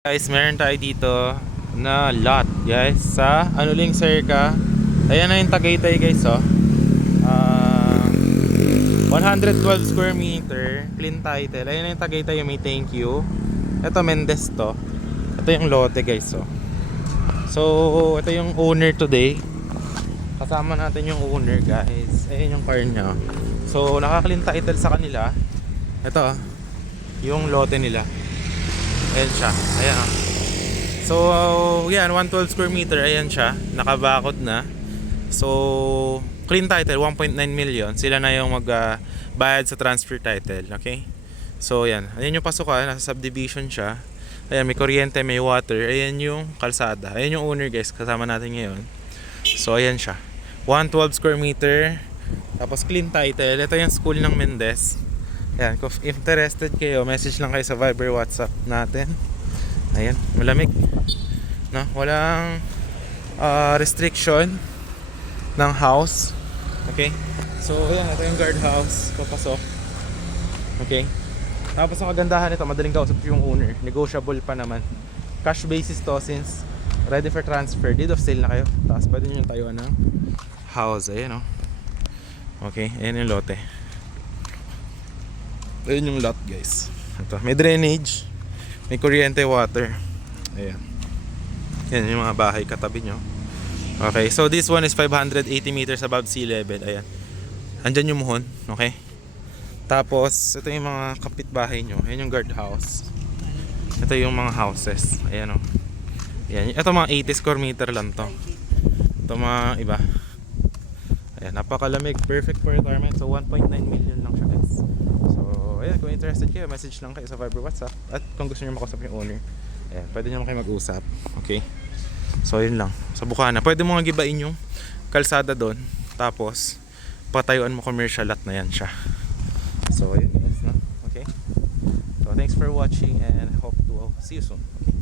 Guys, meron tayo dito na lot guys sa Anuling Circa. Ayan na yung Tagaytay guys, oh. 112 square meter, clean title. Ayan na yung Tagaytay, yung may thank you. Ito Mendez to. Ito yung lote guys, oh. So ito yung owner today. Kasama natin yung owner guys. Ayan yung car niya. So naka-clean title sa kanila. Ito, yung lote nila. Ayan siya, ayan. So yan, 112 square meter, ayan siya, nakabakod na. So clean title, 1.9 million. Sila na yung bayad sa transfer title, okay? So yan, ayan yung pasukan, nasa subdivision siya. Ayan, may kuryente, may water. Ayan yung kalsada, ayan yung owner guys, kasama natin ngayon. So ayan siya, 112 square meter. Tapos clean title, ito yung school ng Mendez. Ayan, kung interested kayo, message lang kayo sa Viber, WhatsApp natin. Ayan, malamig, no? Walang restriction ng house. Okay? So, ayan, ito yung guard house. Papasok. Okay? Tapos ang kagandahan nito, madaling kausap yung owner. Negotiable pa naman. Cash basis to since ready for transfer. Deed of sale na kayo. Tapos pwede nyo yung tayuan ng house. Ayan, no? Okay, ayan yung lote. Ayun yung lot guys. Ito, may drainage, may kuryente, water. Ayan. Yan yung mga bahay katabi nyo. Okay, so this one is 580 meters above sea level. Ayan. Andyan yung muhon, okay? Tapos, ito yung mga kapitbahay nyo. Ayan yung guard house. Ito yung mga houses. Ayan, oh. Ayan. Ito mga 80 square meter lang to. Ito mga iba. Ayan, napakalamig. Perfect for retirement. So 1.9 million lang siya guys. So ayan, kung interested kayo, message lang kayo sa Viber, WhatsApp. At kung gusto niyo makausap yung owner, ayan, pwede niyo kayo mag-usap. Okay? So yun lang. Sa Bukana, pwede mo nga gibain yung kalsada doon. Tapos patayuan mo commercial lot na yan siya. So yun guys, no? Okay? So thanks for watching and hope to see you soon. Okay?